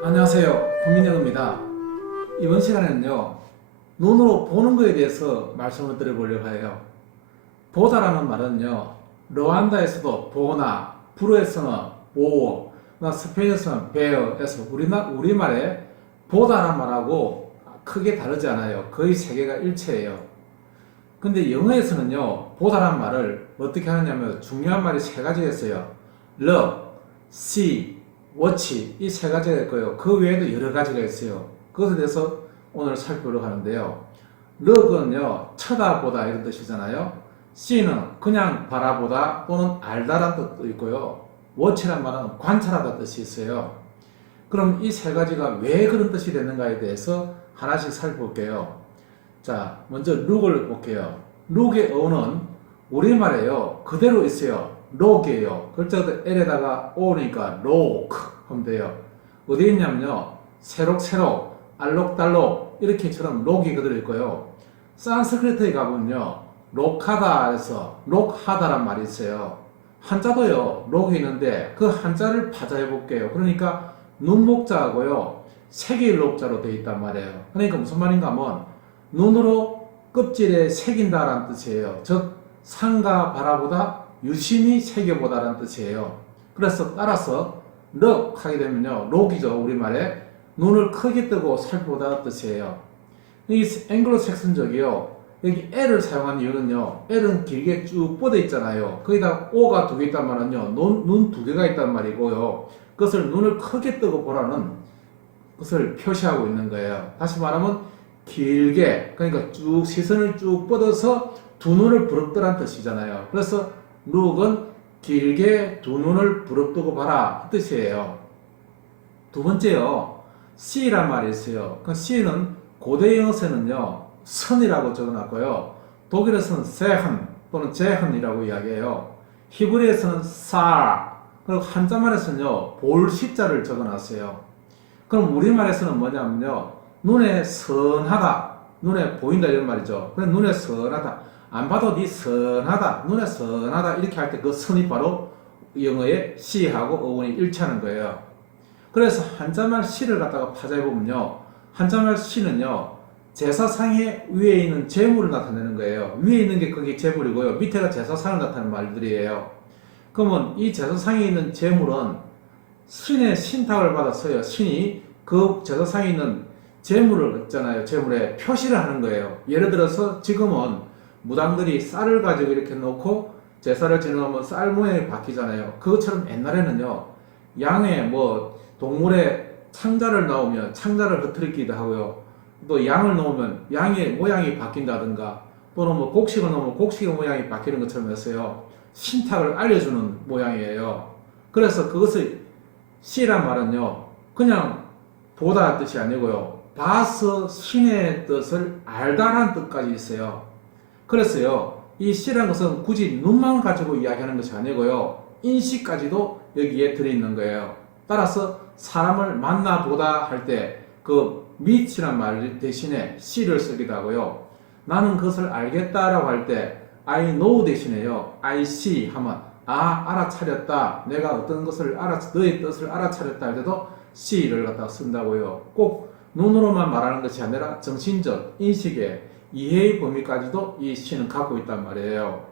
안녕하세요. 국민영입니다. 이번 시간에는요, 눈으로 보는 것에 대해서 말씀을 드려보려고 해요. 보다라는 말은요, 르완다에서도 보나, 불어에서는 보어, 스페인에서는 베어에서 우리말에 보다라는 말하고 크게 다르지 않아요. 거의 세 개가 일체예요. 근데 영어에서는요, 보다라는 말을 어떻게 하느냐면 중요한 말이 세 가지가 있어요. love, see, watch 이 세 가지가 있고요. 그 외에도 여러 가지가 있어요. 그것에 대해서 오늘 살펴보려고 하는데요. love는요, 쳐다보다 이런 뜻이잖아요. see는 그냥 바라보다 또는 알다라는 뜻도 있고요. watch란 말은 관찰하다 뜻이 있어요. 그럼 이 세 가지가 왜 그런 뜻이 되는가에 대해서 하나씩 살펴볼게요. 자, 먼저 look을 볼게요. look의 어원은 우리말에요, 그대로 있어요. look이에요. 글자도 L에다가 O니까 look 하면 돼요. 어디에 있냐면요, 새록새록, 알록달록 이렇게처럼 look이 그대로 있고요. 산스크리트에 가보면요, 록하다 해서 록하다란 말이 있어요. 한자도요, 록이 있는데 그 한자를 파자해 볼게요. 그러니까 눈목자하고요, 새길 록자로 되어 있단 말이에요. 그러니까 무슨 말인가 하면 눈으로 껍질에 새긴다라는 뜻이에요. 즉 상가 바라보다 유심히 새겨보다라는 뜻이에요. 그래서 따라서 럭 하게 되면요, 록이죠. 우리말에 눈을 크게 뜨고 살펴보다 뜻이에요. 이 앵글로색슨적이요, 여기 L을 사용한 이유는요, L은 길게 쭉 뻗어 있잖아요. 거기다 O가 두 개 있단 말은요, 눈 두 개가 있단 말이고요. 그것을 눈을 크게 뜨고 보라는 것을 표시하고 있는 거예요. 다시 말하면 길게, 그러니까 쭉 시선을 쭉 뻗어서 두 눈을 부릅뜨란 뜻이잖아요. 그래서 look은 길게 두 눈을 부릅뜨고 봐라 그 뜻이에요. 두 번째요, see란 말이 있어요. 그 see는 고대 영어에서는요, 선이라고 적어놨고요. 독일에서는 sehen 또는 제hen이라고 이야기해요. 히브리에서는 sar, 그리고 한자말에서는요, 볼 시자를 적어놨어요. 그럼 우리말에서는 뭐냐면요, 눈에 선하다, 눈에 보인다 이런 말이죠. 그래 눈에 선하다, 안 봐도 네 선하다, 눈에 선하다 이렇게 할 때 그 선이 바로 영어의 시하고 어원이 일치하는 거예요. 그래서 한자말 시를 갖다가 파자해 보면요, 한자말 시는요, 제사상의 위에 있는 재물을 나타내는 거예요. 위에 있는 게 그게 재물이고요, 밑에가 제사상을 나타내는 말들이에요. 그러면 이 제사상에 있는 재물은 신의 신탁을 받았어요. 신이 그 제사상에 있는 재물을 있잖아요. 재물에 표시를 하는 거예요. 예를 들어서 지금은 무당들이 쌀을 가지고 이렇게 놓고 제사를 지내면 쌀 모양이 바뀌잖아요. 그것처럼 옛날에는요, 양의 뭐 동물의 창자를 넣으면 창자를 흐트리기도 하고요. 또 양을 넣으면 양의 모양이 바뀐다든가, 또는 뭐 곡식을 넣으면 곡식의 모양이 바뀌는 것처럼 했어요. 신탁을 알려주는 모양이에요. 그래서 그것을 시란 말은요, 그냥 보다 뜻이 아니고요, 봐서 신의 뜻을 알다라는 뜻까지 있어요. 그래서요, 이 시라는 것은 굳이 눈만 가지고 이야기하는 것이 아니고요, 인식까지도 여기에 들어있는 거예요. 따라서 사람을 만나보다 할 때 그 meet이란 말 대신에 see를 쓰기도 하고요, 나는 그것을 알겠다라고 할 때 I know 대신에요, I see 하면 알아차렸다, 내가 어떤 것을 너의 뜻을 알아차렸다 할 때도 see를 갖다가 쓴다고요. 꼭 눈으로만 말하는 것이 아니라 정신적 인식의 이해의 범위까지도 이 시는 갖고 있단 말이에요.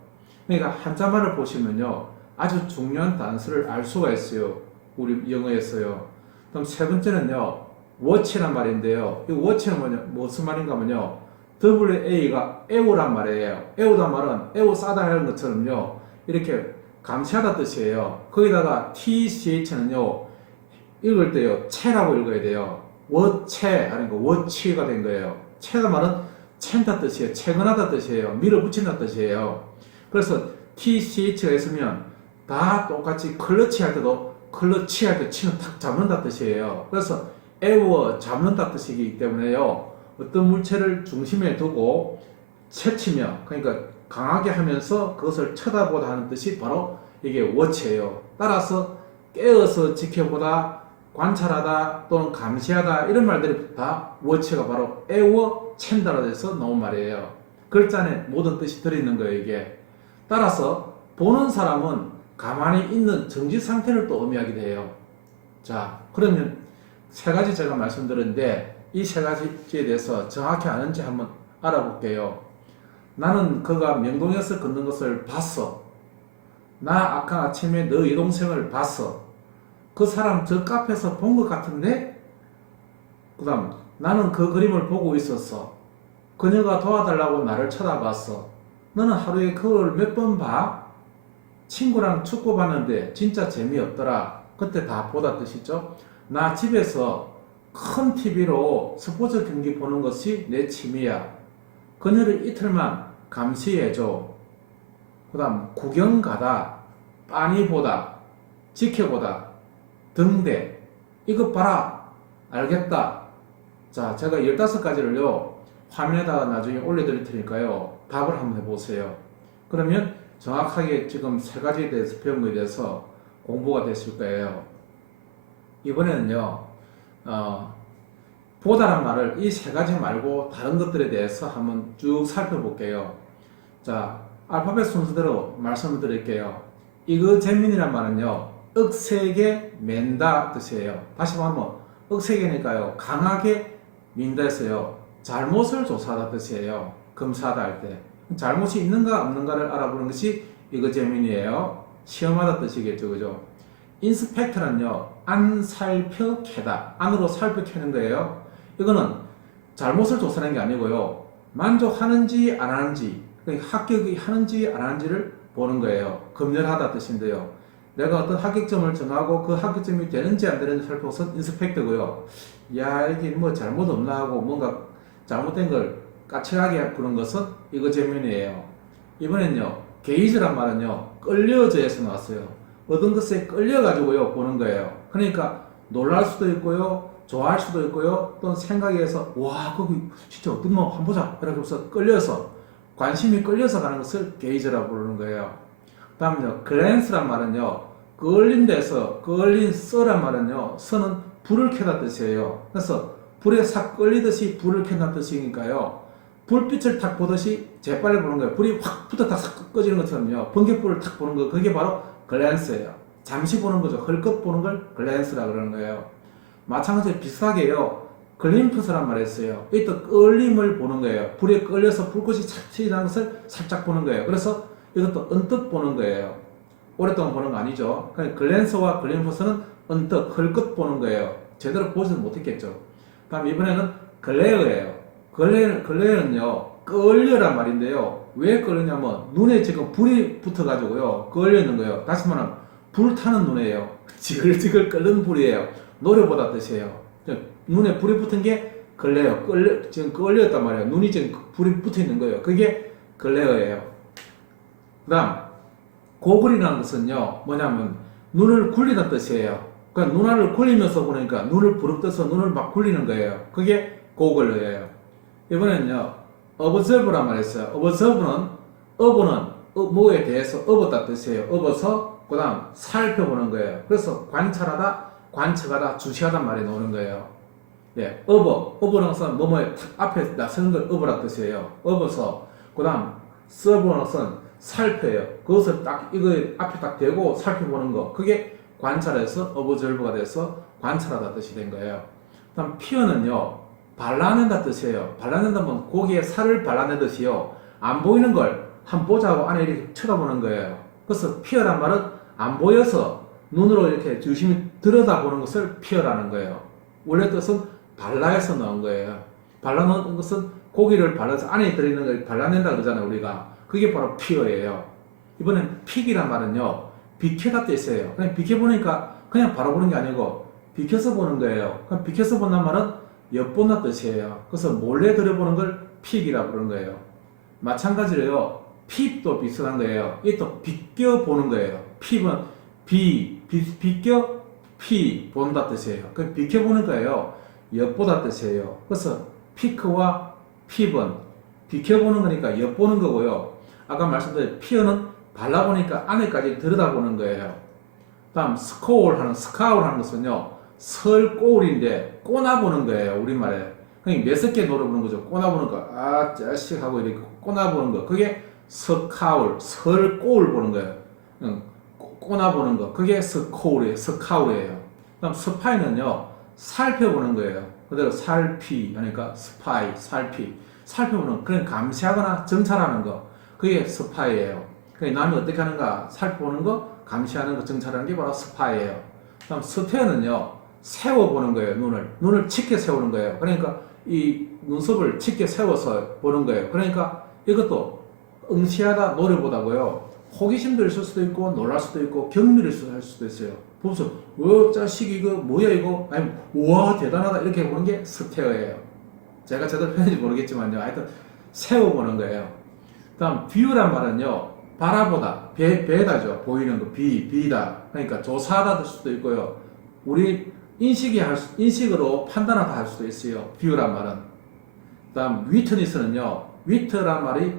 그러니까 한자말을 보시면요, 아주 중요한 단서를 알 수가 있어요. 우리 영어에서요. 그럼 세 번째는요, watch란 말인데요. 이 watch는 무슨 말인가 하면요, WA가 에우란 말이에요. 에우란 말은 에우 싸다 하는 것처럼요, 이렇게 감시하다 뜻이에요. 거기다가 TCH는요, 읽을 때요, 채라고 읽어야 돼요. 워채 하는 거, 워치가 된 거예요. 채가 말은 챈다 뜻이에요. 채근하다 뜻이에요. 밀어붙인다 뜻이에요. 그래서 TCH가 있으면 다 똑같이 클러치 할 때도 클러치 할 때 치는 탁 잡는다 뜻이에요. 그래서 에워 잡는다 뜻이기 때문에요, 어떤 물체를 중심에 두고 채치며, 그러니까 강하게 하면서 그것을 쳐다보다 하는 뜻이 바로 이게 워치예요. 따라서 깨어서 지켜보다, 관찰하다 또는 감시하다 이런 말들이 다 워치가 바로 에워 챈다로 돼서 나온 말이에요. 글자 안에 모든 뜻이 들어있는 거예요, 이게. 따라서 보는 사람은 가만히 있는 정지 상태를 또 의미하기도 해요. 자, 그러면 세 가지 제가 말씀드렸는데 이 세 가지에 대해서 정확히 아는지 한번 알아볼게요. 나는 그가 명동에서 걷는 것을 봤어. 나 아까 아침에 너 여동생을 봤어. 그 사람 저 카페에서 본 것 같은데? 그 다음 나는 그 그림을 보고 있었어. 그녀가 도와달라고 나를 쳐다봤어. 너는 하루에 그걸 몇 번 봐? 친구랑 축구 봤는데 진짜 재미없더라. 그때 다 보다 뜻이죠. 나 집에서 큰 TV로 스포츠 경기 보는 것이 내 취미야. 그녀를 이틀만 감시해줘. 그 다음 구경 가다, 빤히 보다, 지켜보다, 등대. 이것 봐라. 알겠다. 자, 제가 15가지를요 화면에다가 나중에 올려드릴 테니까요 답을 한번 해보세요. 그러면 정확하게 지금 세 가지에 대해서 배운 거에 대해서 공부가 됐을 거예요. 이번에는요 보다란 말을 이 세 가지 말고 다른 것들에 대해서 한번 쭉 살펴볼게요. 자, 알파벳 순서대로 말씀을 드릴게요. 이거 재민이란 말은요 억세게 맨다 뜻이에요. 다시 말하면 억세게니까요 강하게 민다 했어요. 잘못을 조사하다 뜻이에요. 검사하다 할 때 잘못이 있는가 없는가를 알아보는 것이 이거 재민이에요. 시험하다 뜻이겠죠, 그죠? 인스펙터는요 안 살펴 캐다, 안으로 살펴 캐는 거예요. 이거는 잘못을 조사하는 게 아니고요 만족하는지 안 하는지, 합격이 하는지 안 하는지를 보는 거예요. 검열하다 뜻인데요. 내가 어떤 합격점을 정하고 그 합격점이 되는지 안 되는지 살펴서 인스펙터고요. 야, 이게 뭐 잘못 없나 하고 뭔가 잘못된 걸 까칠하게 부른 것은 이거 재면이에요. 이번엔요 게이즈란 말은요 끌려져에서 나왔어요. 어떤 것에 끌려가지고요 보는 거예요. 그러니까 놀랄 수도 있고요 좋아할 수도 있고요 또는 생각해서 와 거기 진짜 어떤 거 한번 보자 이러면서 끌려서 관심이 끌려서 가는 것을 게이즈라고 부르는 거예요. 다음은요 글랜스란 말은요 끌린 데서 끌린 써란 말은요 써는 불을 켜다 뜻이에요. 그래서 불에 싹 끌리듯이 불을 켠다는 뜻이니까요 불빛을 탁 보듯이 재빨리 보는 거예요. 불이 확 붙어 탁 꺼지는 것처럼요 번개불을 탁 보는 거, 그게 바로 글랜스예요. 잠시 보는 거죠. 헐끗 보는 걸 글랜스라 그러는 거예요. 마찬가지로 비슷하게요 글림프스란 말이 있어요. 이또 끌림을 보는 거예요. 불에 끌려서 불꽃이 착 튀어나온 것을 살짝 보는 거예요. 그래서 이것도 언뜻 보는 거예요. 오랫동안 보는 거 아니죠. 그러니까 글랜스와 글림프스는 언뜻 헐끗 보는 거예요. 제대로 보지도 못했겠죠. 다음 이번에는 글레어예요. 글레어는요 끌려란 말인데요. 왜 끌리냐면 눈에 지금 불이 붙어가지고요 끌려 있는 거예요. 다시 말하면 불타는 눈이에요. 지글지글 끓는 불이에요. 노래보다 뜻이에요. 눈에 불이 붙은 게 글레어, 지금 끌렸단 말이에요. 눈이 지금 불이 붙어 있는 거예요. 그게 글레어예요. 그 다음 고글이라는 것은요 뭐냐면 눈을 굴리는 뜻이에요. 그러니까 눈알을 굴리면서 보니까 눈을 부릅뜨서 눈을 막 굴리는 거예요. 그게 고글러예요. 이번에는요 observe란 말이 있어요. observe는 뭐에 대해서 업었다 뜻이에요. 업어서 그 다음 살펴보는 거예요. 그래서 관찰하다, 관측하다, 주시하다 말이 나오는 거예요. 예, 업어는 것은 뭐뭐에 앞에 나서는 걸 업어라 뜻이에요. 업어서 그 다음 serve는 것은 살펴요. 그것을 딱 이거 앞에 딱 대고 살펴보는 거, 그게 관찰해서 observe가 돼서 관찰하다 뜻이 된 거예요. 그 다음 피어는요 발라낸다 뜻이에요. 발라낸다면 고기에 살을 발라내듯이요 안 보이는 걸 한번 보자고 안에 이렇게 쳐다보는 거예요. 그래서 피어란 말은 안 보여서 눈으로 이렇게 유심히 들여다보는 것을 피어라는 거예요. 원래 뜻은 발라에서 나온 거예요. 발라놓은 것은 고기를 발라서 안에 들어있는 걸 발라낸다 그러잖아요 우리가. 그게 바로 피어예요. 이번엔 픽이란 말은요 비켜다 뜻이에요. 그냥 비켜보니까 그냥 바로 보는 게 아니고 비켜서 보는 거예요. 그럼 비켜서 본다는 말은 엿본다 뜻이에요. 그래서 몰래 들여보는 걸 픽이라고 그러는 거예요. 마찬가지로요 핍도 비슷한 거예요. 이또 비껴보는 거예요. 핍은 비껴 피 본다 뜻이에요. 그 비켜보는 거예요. 엿보다 뜻이에요. 그래서 피크와 핍은 비켜보는 거니까 엿보는 거고요. 아까 말씀드린 피어는 발라보니까 안에까지 들여다보는 거예요. 다음 스카울 하는 것은요 설꼬울인데 꼬나보는 거예요. 우리말에 그러니까 매섭게 노려보는 거죠. 꼬나보는 거, 아 짜식 하고 이렇게 꼬나보는 거, 그게 스카울, 설꼬울 보는 거예요. 꼬나보는 거, 그게 스카울이에요. 다음 스파이는요 살펴보는 거예요. 그대로 살피, 그러니까 스파이, 살펴보는, 그런 감시하거나 정찰하는 거. 그게 스파이예요. 그러니까 남이 어떻게 하는가 살펴보는 거, 감시하는 거, 정찰하는 게 바로 스파이예요. 그다음 스테어는요, 세워보는 거예요. 눈을 짙게 세우는 거예요. 그러니까 이 눈썹을 짙게 세워서 보는 거예요. 그러니까 이것도 응시하다 노려보다고요. 호기심도 있을 수도 있고 놀랄 수도 있고 경미를 할 수도 있어요. 보면서 자식 이거 뭐야 이거, 아니면 우와 대단하다 이렇게 보는 게 스테어예요. 제가 제대로 표현인지 모르겠지만요. 하여튼 세워보는 거예요. 다음 뷰란 말은요, 바라보다, 배다죠. 보이는 거, 비다. 그러니까 조사하다 될 수도 있고요. 우리 인식으로 판단하다 할 수도 있어요. 뷰란 말은. 다음 위트니스는요, 위트란 말이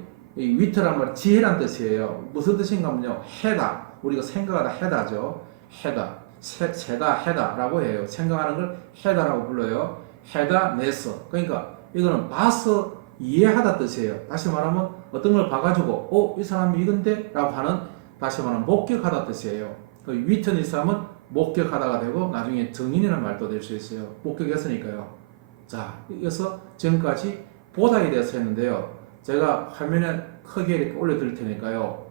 지혜란 뜻이에요. 무슨 뜻인가 하면요, 해다. 우리가 생각하다 해다죠. 해다라고 해요. 생각하는 걸 해다라고 불러요. 해다네스. 그러니까 이거는 봐서 이해하다 뜻이에요. 다시 말하면 어떤 걸 봐가지고 이 사람이 이건데? 라고 하는, 다시 말하면 목격하다 뜻이에요. 위트니스 하면 목격하다가 되고 나중에 증인이라는 말도 될 수 있어요. 목격했으니까요. 자, 이어서 지금까지 보다에 대해서 했는데요. 제가 화면에 크게 이렇게 올려드릴 테니까요.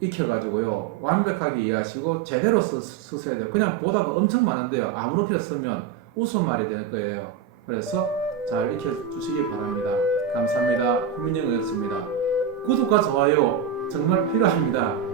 익혀가지고요. 완벽하게 이해하시고 제대로 쓰셔야 돼요. 그냥 보다가 엄청 많은데요. 아무렇게나 쓰면 웃음말이 될 거예요. 그래서 잘 익혀주시기 바랍니다. 감사합니다. 훈민정이었습니다. 구독과 좋아요 정말 필요합니다.